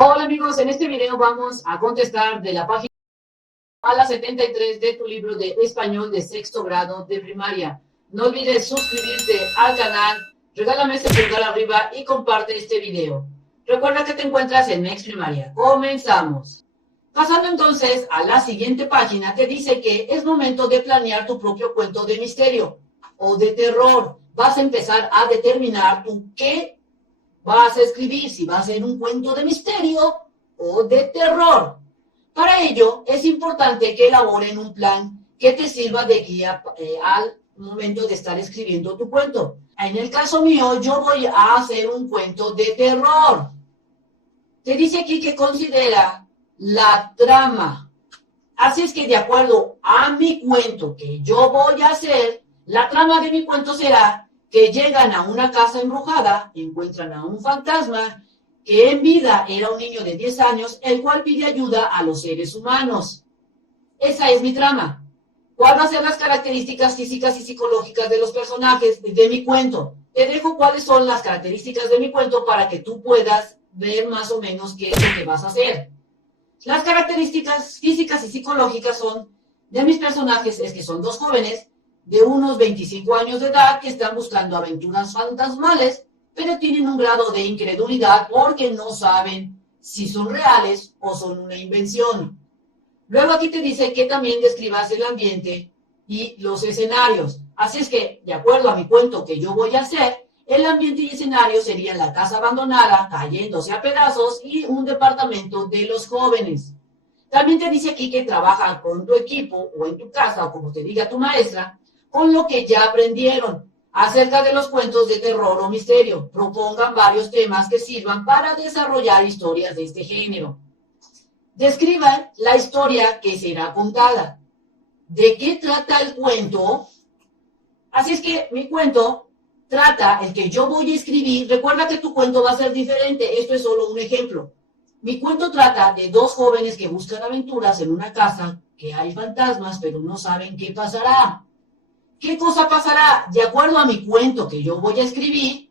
Hola amigos, en este video vamos a contestar de la página a la 73 de tu libro de español de sexto grado de primaria. No olvides suscribirte al canal, regálame ese pulgar arriba y comparte este video. Recuerda que te encuentras en Next Primaria. Comenzamos. Pasando entonces a la siguiente página, te dice que es momento de planear tu propio cuento de misterio o de terror. Vas a empezar a determinar tú qué vas a escribir, si va a ser un cuento de misterio o de terror. Para ello, es importante que elaboren un plan que te sirva de guía al momento de estar escribiendo tu cuento. En el caso mío, yo voy a hacer un cuento de terror. Te dice aquí que considera la trama. Así es que de acuerdo a mi cuento que yo voy a hacer, la trama de mi cuento será que llegan a una casa embrujada, encuentran a un fantasma que en vida era un niño de 10 años, el cual pide ayuda a los seres humanos. Esa es mi trama. ¿Cuáles van a ser las características físicas y psicológicas de los personajes de mi cuento? Te dejo cuáles son las características de mi cuento para que tú puedas ver más o menos qué es lo que vas a hacer. Las características físicas y psicológicas de mis personajes es que son dos jóvenes de unos 25 años de edad que están buscando aventuras fantasmales, pero tienen un grado de incredulidad porque no saben si son reales o son una invención. Luego aquí te dice que también describas el ambiente y los escenarios. Así es que, de acuerdo a mi cuento que yo voy a hacer, el ambiente y escenario serían la casa abandonada, cayéndose a pedazos, y un departamento de los jóvenes. También te dice aquí que trabaja con tu equipo o en tu casa, o como te diga tu maestra, con lo que ya aprendieron acerca de los cuentos de terror o misterio. Propongan varios temas que sirvan para desarrollar historias de este género. Describan la historia que será contada. ¿De qué trata el cuento? Así es que mi cuento trata, el que yo voy a escribir, recuerda que tu cuento va a ser diferente, esto es solo un ejemplo. Mi cuento trata de dos jóvenes que buscan aventuras en una casa, que hay fantasmas, pero no saben qué pasará. ¿Qué cosa pasará? De acuerdo a mi cuento que yo voy a escribir,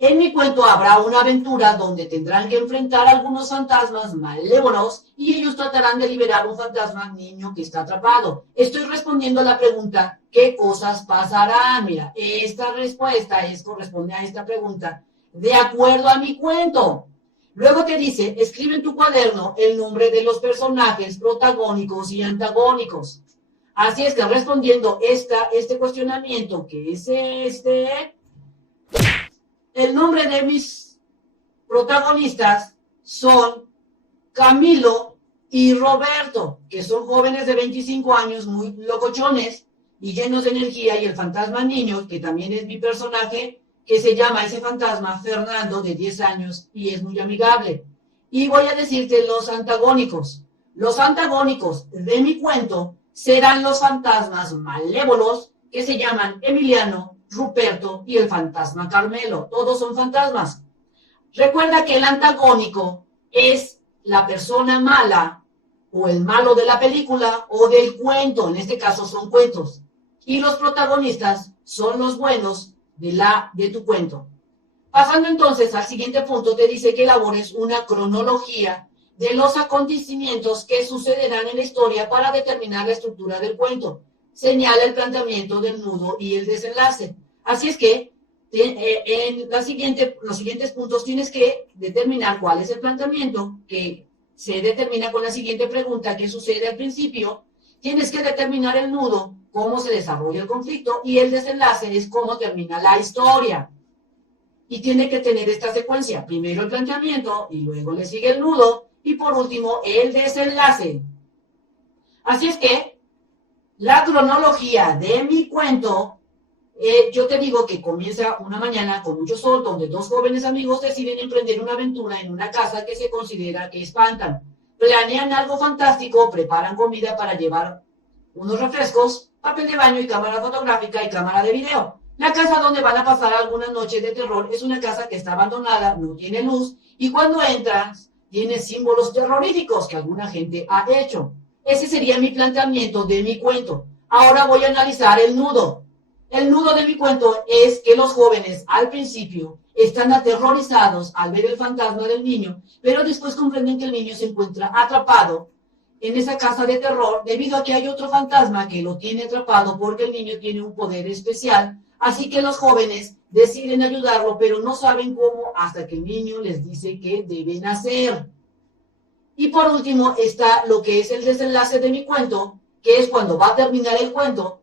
en mi cuento habrá una aventura donde tendrán que enfrentar a algunos fantasmas malévolos y ellos tratarán de liberar un fantasma niño que está atrapado. Estoy respondiendo a la pregunta, ¿qué cosas pasarán? Mira, esta respuesta corresponde a esta pregunta de acuerdo a mi cuento. Luego te dice, escribe en tu cuaderno el nombre de los personajes protagónicos y antagónicos. Así es que respondiendo este cuestionamiento, que es el nombre de mis protagonistas son Camilo y Roberto, que son jóvenes de 25 años, muy locochones y llenos de energía, y el fantasma niño, que también es mi personaje, que se llama ese fantasma Fernando, de 10 años, y es muy amigable. Y voy a decirte los antagónicos. Los antagónicos de mi cuento serán los fantasmas malévolos, que se llaman Emiliano, Ruperto y el fantasma Carmelo. Todos son fantasmas. Recuerda que el antagónico es la persona mala o el malo de la película o del cuento. En este caso son cuentos. Y los protagonistas son los buenos de tu cuento. Pasando entonces al siguiente punto, te dice que elabores una cronología de los acontecimientos que sucederán en la historia para determinar la estructura del cuento. Señala el planteamiento del nudo y el desenlace. Así es que en los siguientes puntos tienes que determinar cuál es el planteamiento, que se determina con la siguiente pregunta: ¿qué sucede al principio? Tienes que determinar el nudo, cómo se desarrolla el conflicto, y el desenlace es cómo termina la historia. Y tiene que tener esta secuencia: primero el planteamiento, y luego le sigue el nudo, y por último el desenlace. Así es que la cronología de mi cuento, yo te digo que comienza una mañana con mucho sol, donde dos jóvenes amigos deciden emprender una aventura en una casa que se considera que espantan. Planean algo fantástico, preparan comida para llevar unos refrescos, papel de baño y cámara fotográfica y cámara de video. La casa donde van a pasar algunas noches de terror es una casa que está abandonada, no tiene luz, y cuando entras tiene símbolos terroríficos que alguna gente ha hecho. Ese sería mi planteamiento de mi cuento. Ahora voy a analizar el nudo. El nudo de mi cuento es que los jóvenes al principio están aterrorizados al ver el fantasma del niño, pero después comprenden que el niño se encuentra atrapado en esa casa de terror debido a que hay otro fantasma que lo tiene atrapado porque el niño tiene un poder especial. Así que los jóvenes deciden ayudarlo, pero no saben cómo hasta que el niño les dice qué deben hacer. Y por último está lo que es el desenlace de mi cuento, que es cuando va a terminar el cuento.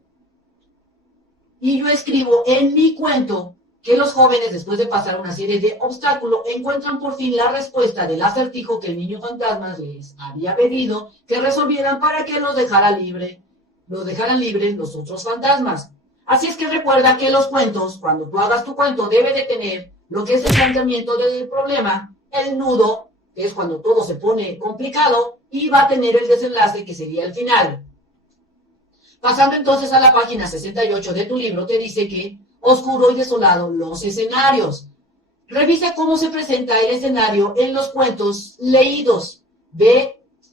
Y yo escribo en mi cuento que los jóvenes, después de pasar una serie de obstáculos, encuentran por fin la respuesta del acertijo que el niño fantasma les había pedido que resolvieran para que los dejaran libres los otros fantasmas. Así es que recuerda que los cuentos, cuando tú hagas tu cuento, debe de tener lo que es el planteamiento del problema, el nudo, que es cuando todo se pone complicado, y va a tener el desenlace, que sería el final. Pasando entonces a la página 68 de tu libro, te dice que oscuro y desolado los escenarios. Revisa cómo se presenta el escenario en los cuentos leídos.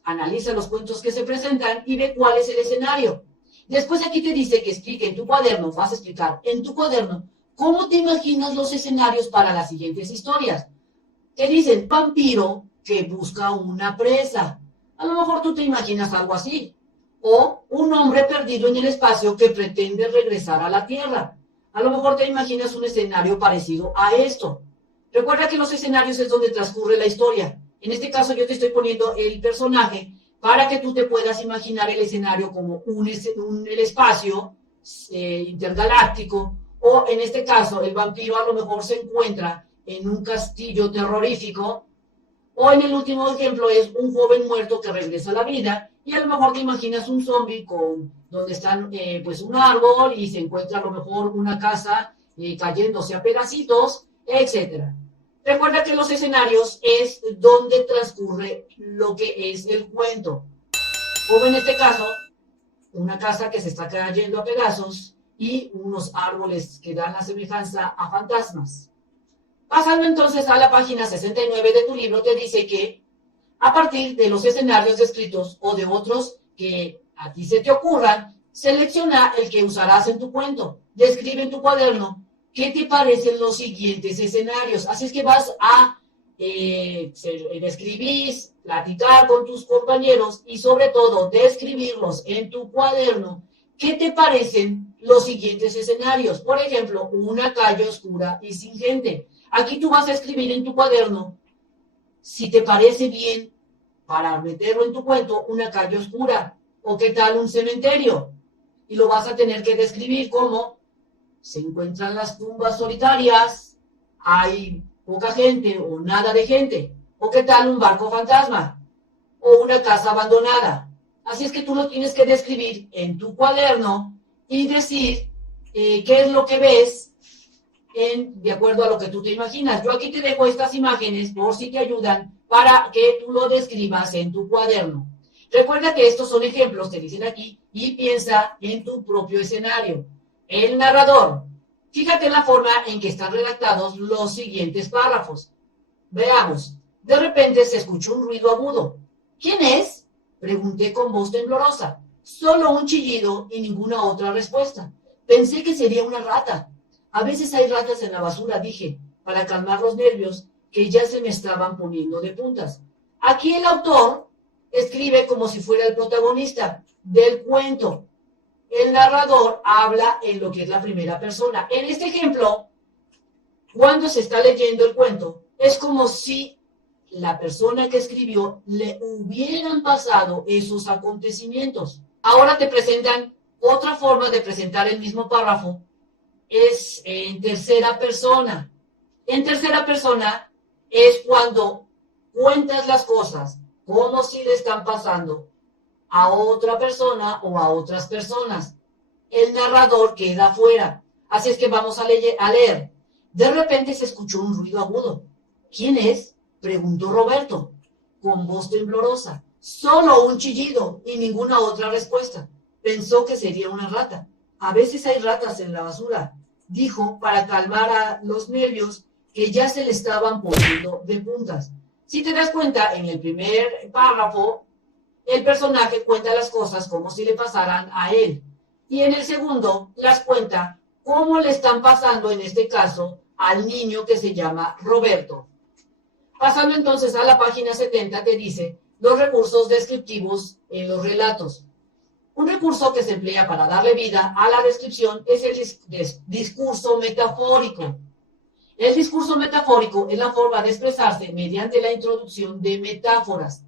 Analiza los cuentos que se presentan y ve cuál es el escenario. Después aquí te dice que explique en tu cuaderno, vas a explicar en tu cuaderno cómo te imaginas los escenarios para las siguientes historias. Te dicen vampiro que busca una presa. A lo mejor tú te imaginas algo así. O un hombre perdido en el espacio que pretende regresar a la Tierra. A lo mejor te imaginas un escenario parecido a esto. Recuerda que los escenarios es donde transcurre la historia. En este caso yo te estoy poniendo el personaje para que tú te puedas imaginar el escenario como el espacio intergaláctico, o en este caso el vampiro a lo mejor se encuentra en un castillo terrorífico, o en el último ejemplo es un joven muerto que regresa a la vida, y a lo mejor te imaginas un zombie donde están pues un árbol y se encuentra a lo mejor una casa cayéndose a pedacitos, etcétera. Recuerda que los escenarios es donde transcurre lo que es el cuento. Como en este caso, una casa que se está cayendo a pedazos y unos árboles que dan la semejanza a fantasmas. Pasando entonces a la página 69 de tu libro, te dice que a partir de los escenarios descritos o de otros que a ti se te ocurran, selecciona el que usarás en tu cuento. Describe en tu cuaderno qué te parecen los siguientes escenarios. Así es que vas a describir, platicar con tus compañeros y sobre todo describirlos en tu cuaderno. ¿Qué te parecen los siguientes escenarios? Por ejemplo, una calle oscura y sin gente. Aquí tú vas a escribir en tu cuaderno si te parece bien, para meterlo en tu cuento, una calle oscura, o qué tal un cementerio. Y lo vas a tener que describir como se encuentran las tumbas solitarias, hay poca gente o nada de gente, o qué tal un barco fantasma, o una casa abandonada. Así es que tú lo tienes que describir en tu cuaderno y decir qué es lo que ves de acuerdo a lo que tú te imaginas. Yo aquí te dejo estas imágenes por si te ayudan para que tú lo describas en tu cuaderno. Recuerda que estos son ejemplos, te dicen aquí, y piensa en tu propio escenario. El narrador. Fíjate en la forma en que están redactados los siguientes párrafos. Veamos. De repente se escuchó un ruido agudo. ¿Quién es? Pregunté con voz temblorosa. Solo un chillido y ninguna otra respuesta. Pensé que sería una rata. A veces hay ratas en la basura, dije, para calmar los nervios que ya se me estaban poniendo de puntas. Aquí el autor escribe como si fuera el protagonista del cuento. El narrador habla en lo que es la primera persona. En este ejemplo, cuando se está leyendo el cuento, es como si la persona que escribió le hubieran pasado esos acontecimientos. Ahora te presentan otra forma de presentar el mismo párrafo. Es en tercera persona. En tercera persona es cuando cuentas las cosas como si le están pasando a otra persona o a otras personas. El narrador queda fuera. Así es que vamos a leer. De repente se escuchó un ruido agudo. ¿Quién es? Preguntó Roberto, con voz temblorosa. Solo un chillido y ninguna otra respuesta. Pensó que sería una rata. A veces hay ratas en la basura, dijo para calmar a los nervios que ya se le estaban poniendo de puntas. Si te das cuenta, en el primer párrafo, el personaje cuenta las cosas como si le pasaran a él. Y en el segundo, las cuenta cómo le están pasando, en este caso, al niño que se llama Roberto. Pasando entonces a la página 70, te dice los recursos descriptivos en los relatos. Un recurso que se emplea para darle vida a la descripción es el discurso metafórico. El discurso metafórico es la forma de expresarse mediante la introducción de metáforas.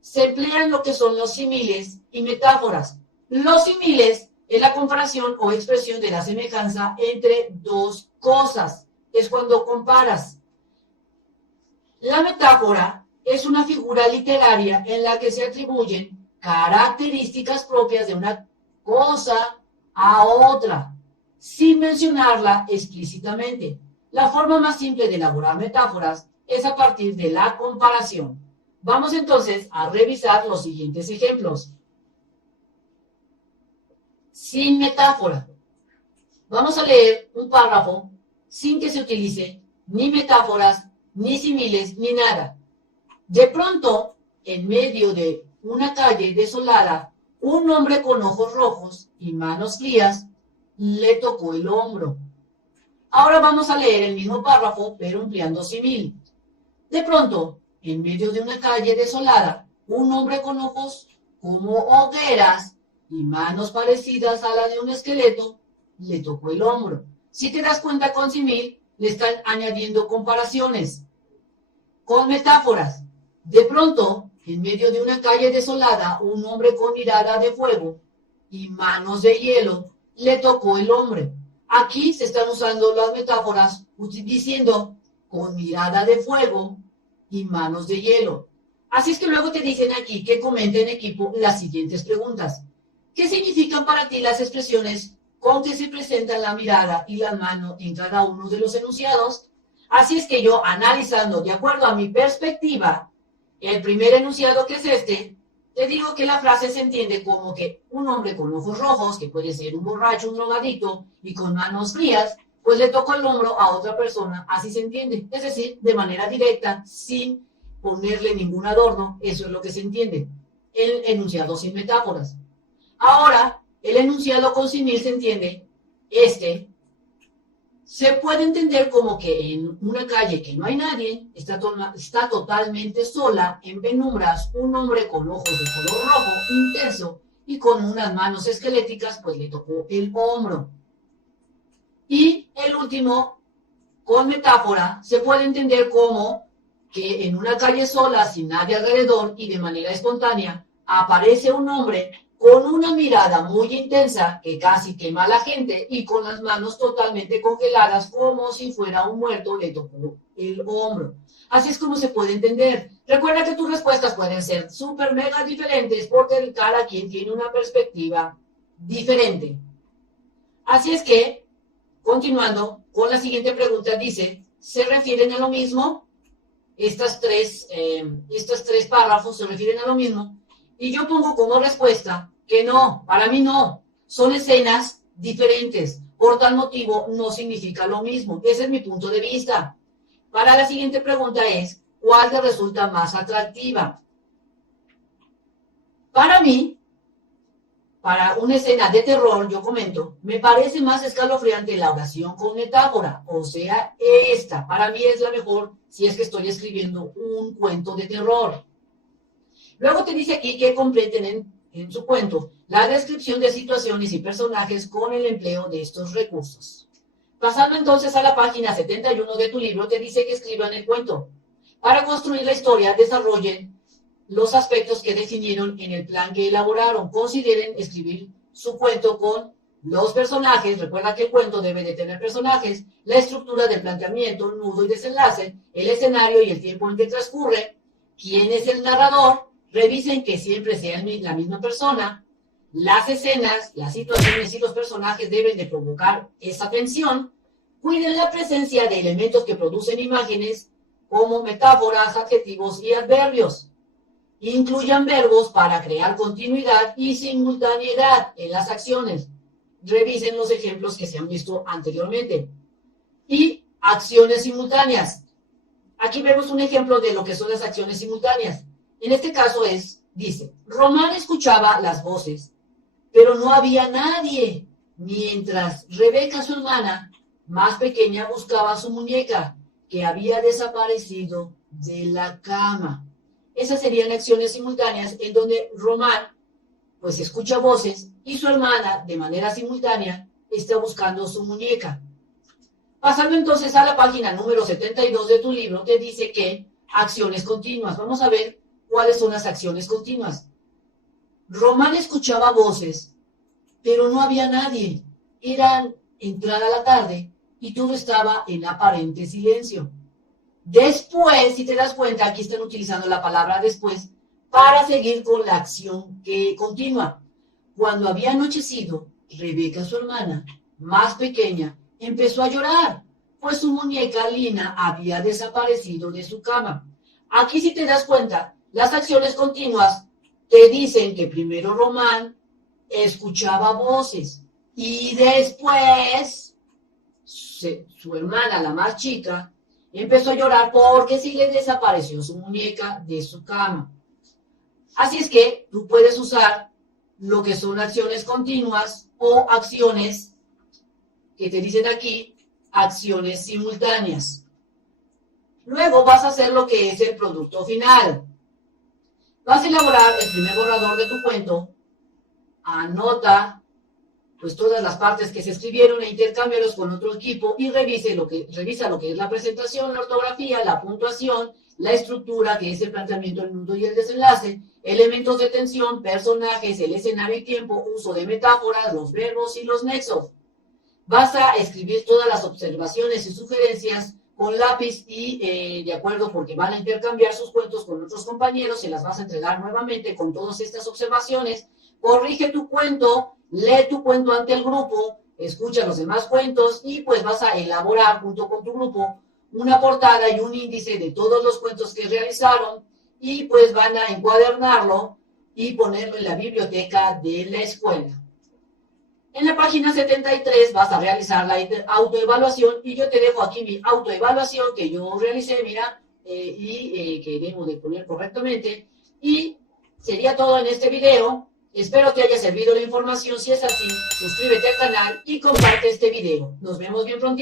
Se emplean lo que son los símiles y metáforas. Los símiles es la comparación o expresión de la semejanza entre dos cosas. Es cuando comparas. La metáfora es una figura literaria en la que se atribuyen características propias de una cosa a otra, sin mencionarla explícitamente. La forma más simple de elaborar metáforas es a partir de la comparación. Vamos entonces a revisar los siguientes ejemplos. Sin metáfora. Vamos a leer un párrafo sin que se utilice ni metáforas, ni símiles, ni nada. De pronto, en medio de una calle desolada, un hombre con ojos rojos y manos frías le tocó el hombro. Ahora vamos a leer el mismo párrafo, pero empleando símil. De pronto, en medio de una calle desolada, un hombre con ojos como hogueras y manos parecidas a la de un esqueleto le tocó el hombro. Si te das cuenta, con símil le están añadiendo comparaciones. Con metáforas. De pronto, en medio de una calle desolada, un hombre con mirada de fuego y manos de hielo le tocó el hombro. Aquí se están usando las metáforas diciendo con mirada de fuego y manos de hielo. Así es que luego te dicen aquí que comenten en equipo las siguientes preguntas. ¿Qué significan para ti las expresiones con que se presentan la mirada y la mano en cada uno de los enunciados? Así es que yo, analizando de acuerdo a mi perspectiva, el primer enunciado, que es este, te digo que la frase se entiende como que un hombre con ojos rojos, que puede ser un borracho, un drogadicto, y con manos frías, pues le tocó el hombro a otra persona, así se entiende. Es decir, de manera directa, sin ponerle ningún adorno, eso es lo que se entiende. El enunciado sin metáforas. Ahora, el enunciado con símil se entiende, se puede entender como que en una calle que no hay nadie, está totalmente sola, en penumbras, un hombre con ojos de color rojo intenso y con unas manos esqueléticas, pues le tocó el hombro. Y el último, con metáfora, se puede entender como que en una calle sola, sin nadie alrededor y de manera espontánea, aparece un hombre con una mirada muy intensa que casi quema a la gente y con las manos totalmente congeladas como si fuera un muerto, le tocó el hombro. Así es como se puede entender. Recuerda que tus respuestas pueden ser súper mega diferentes porque cada quien tiene una perspectiva diferente. Así es que, continuando con la siguiente pregunta, dice, ¿se refieren a lo mismo? Estos tres párrafos se refieren a lo mismo. Y yo pongo como respuesta que no, para mí no. Son escenas diferentes. Por tal motivo, no significa lo mismo. Ese es mi punto de vista. Para la siguiente pregunta es, ¿cuál te resulta más atractiva? Para mí, para una escena de terror, yo comento, me parece más escalofriante la oración con metáfora. O sea, esta, para mí es la mejor si es que estoy escribiendo un cuento de terror. Luego te dice aquí que completen en su cuento la descripción de situaciones y personajes con el empleo de estos recursos. Pasando entonces a la página 71 de tu libro, te dice que escriban el cuento. Para construir la historia, desarrollen los aspectos que definieron en el plan que elaboraron. Consideren escribir su cuento con los personajes. Recuerda que el cuento debe de tener personajes, la estructura del planteamiento, nudo y desenlace, el escenario y el tiempo en que transcurre, quién es el narrador. Revisen que siempre sea la misma persona. Las escenas, las situaciones y los personajes deben de provocar esa tensión. Cuiden la presencia de elementos que producen imágenes como metáforas, adjetivos y adverbios. Incluyan verbos para crear continuidad y simultaneidad en las acciones. Revisen los ejemplos que se han visto anteriormente. Y acciones simultáneas. Aquí vemos un ejemplo de lo que son las acciones simultáneas. En este caso dice, Román escuchaba las voces, pero no había nadie, mientras Rebeca, su hermana, más pequeña buscaba a su muñeca, que había desaparecido de la cama. Esas serían acciones simultáneas en donde Román pues escucha voces y su hermana de manera simultánea está buscando su muñeca. Pasando entonces a la página número 72 de tu libro, te dice que acciones continuas. Vamos a ver cuáles son las acciones continuas. Román escuchaba voces, pero no había nadie. Eran entrada la tarde y todo estaba en aparente silencio. Después, si te das cuenta, aquí están utilizando la palabra después para seguir con la acción que continúa. Cuando había anochecido, Rebeca, su hermana, más pequeña, empezó a llorar, pues su muñeca Lina había desaparecido de su cama. Aquí, si te das cuenta, las acciones continuas te dicen que primero Román escuchaba voces y después su hermana, la más chica, empezó a llorar porque sí le desapareció su muñeca de su cama. Así es que tú puedes usar lo que son acciones continuas o acciones que te dicen aquí, acciones simultáneas. Luego vas a hacer lo que es el producto final. Vas a elaborar el primer borrador de tu cuento, anota pues todas las partes que se escribieron e intercámbialos con otro equipo y revisa lo que es la presentación, la ortografía, la puntuación, la estructura, que es el planteamiento, el nudo y el desenlace, elementos de tensión, personajes, el escenario y tiempo, uso de metáforas, los verbos y los nexos. Vas a escribir todas las observaciones y sugerencias con lápiz y de acuerdo, porque van a intercambiar sus cuentos con otros compañeros, se las vas a entregar nuevamente con todas estas observaciones. Corrige tu cuento, lee tu cuento ante el grupo, escucha los demás cuentos y pues vas a elaborar junto con tu grupo una portada y un índice de todos los cuentos que realizaron y pues van a encuadernarlo y ponerlo en la biblioteca de la escuela. En la página 73 vas a realizar la autoevaluación y yo te dejo aquí mi autoevaluación que yo realicé, mira, que debo de poner correctamente. Y sería todo en este video. Espero te haya servido la información. Si es así, suscríbete al canal y comparte este video. Nos vemos bien pronto.